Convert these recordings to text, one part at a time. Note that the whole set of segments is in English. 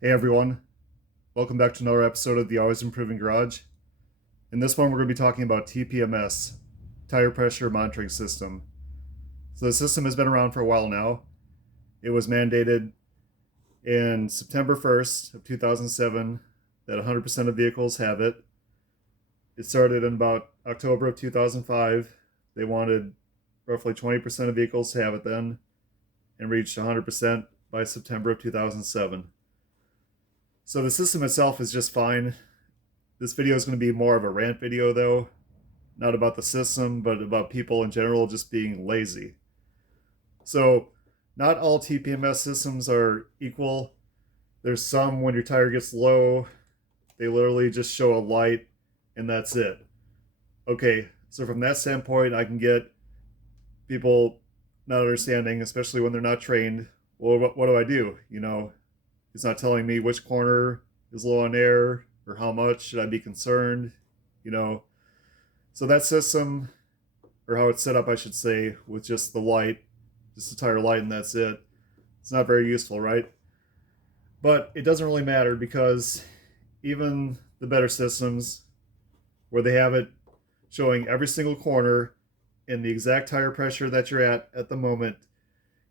Hey everyone, welcome back to another episode of the Always Improving Garage. In this one, we're going to be talking about TPMS, Tire Pressure Monitoring System. So the system has been around for a while now. It was mandated in September 1st of 2007 that 100% of vehicles have it. It started in about October of 2005. They wanted roughly 20% of vehicles to have it then and reached 100% by September of 2007. So the system itself is just fine. This video is going to be more of a rant video though, not about the system, but about people in general just being lazy. So not all TPMS systems are equal. There's some when your tire gets low, they literally just show a light and that's it. Okay, so from that standpoint, I can get people not understanding, especially when they're not trained. Well, what do I do? It's not telling me which corner is low on air or how much should I be concerned, you know. So that system, or how it's set up, I should say, with just the light, just the tire light, and that's it. It's not very useful, right? But it doesn't really matter because even the better systems, where they have it showing every single corner and the exact tire pressure that you're at the moment,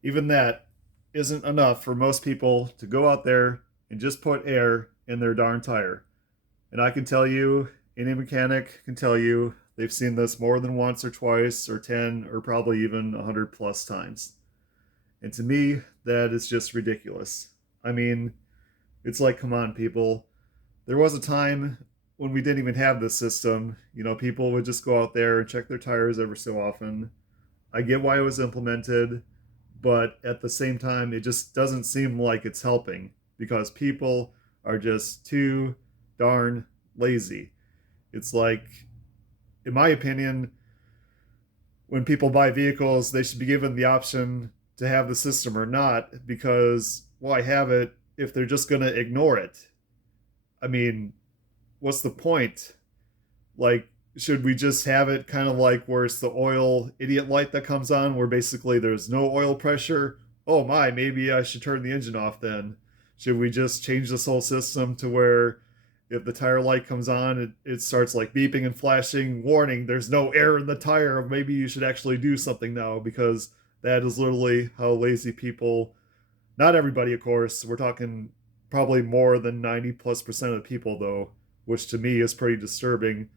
even that isn't enough for most people to go out there and just put air in their darn tire. And I can tell you, any mechanic can tell you, they've seen this more than once or twice or 10 or probably even 100 plus times. And to me, that is just ridiculous. I mean, it's like, come on, people. There was a time when we didn't even have this system. People would just go out there and check their tires every so often. I get why it was implemented, but at the same time, it just doesn't seem like it's helping because people are just too darn lazy. It's like, in my opinion, when people buy vehicles, they should be given the option to have the system or not because why have it if they're just going to ignore it? I mean, what's the point? Like, should we just have it kind of like where it's the oil idiot light that comes on where basically there's no oil pressure? Oh my, maybe I should turn the engine off then. Should we just change this whole system to where if the tire light comes on, it starts like beeping and flashing, warning, there's no air in the tire. Maybe you should actually do something now because that is literally how lazy people, not everybody, of course, we're talking probably more than 90+% of the people though, which to me is pretty disturbing.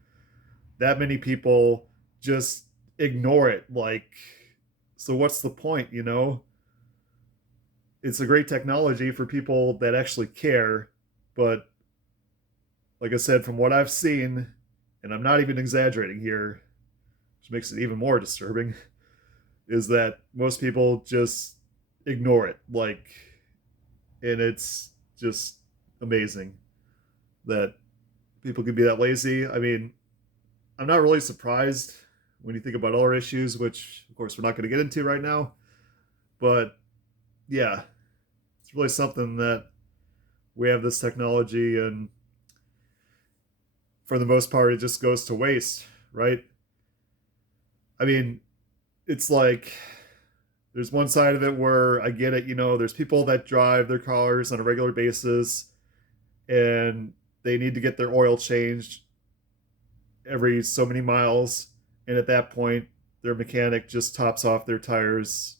That many people just ignore it. Like, so what's the point? It's a great technology for people that actually care, but like I said, from what I've seen, and I'm not even exaggerating here, which makes it even more disturbing, is that most people just ignore it. Like, and it's just amazing that people can be that lazy. I mean, I'm not really surprised when you think about other issues, which of course we're not going to get into right now. But yeah, it's really something that we have this technology, and for the most part, it just goes to waste, right? I mean, it's like there's one side of it where I get it, there's people that drive their cars on a regular basis and they need to get their oil changed every so many miles. And at that point, their mechanic just tops off their tires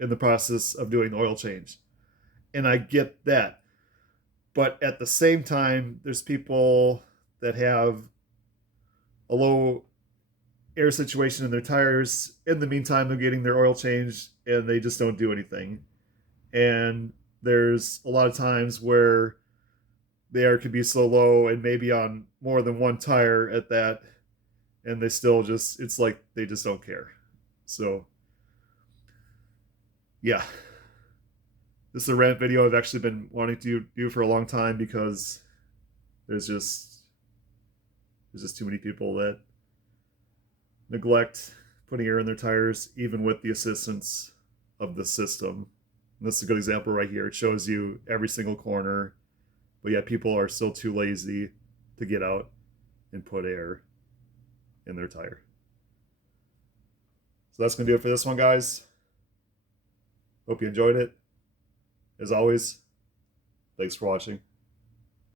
in the process of doing the oil change. And I get that. But at the same time, there's people that have a low air situation in their tires. In the meantime, they're getting their oil changed and they just don't do anything. And there's a lot of times where the air could be so low and maybe on more than one tire at that, and they still just, it's like they just don't care. So yeah, this is a rant video I've actually been wanting to do for a long time because there's just too many people that neglect putting air in their tires even with the assistance of the system. And this is a good example right here. It shows you every single corner, but yet people are still too lazy to get out and put air in their tire. So that's going to do it for this one, guys. Hope you enjoyed it. As always, Thanks for watching.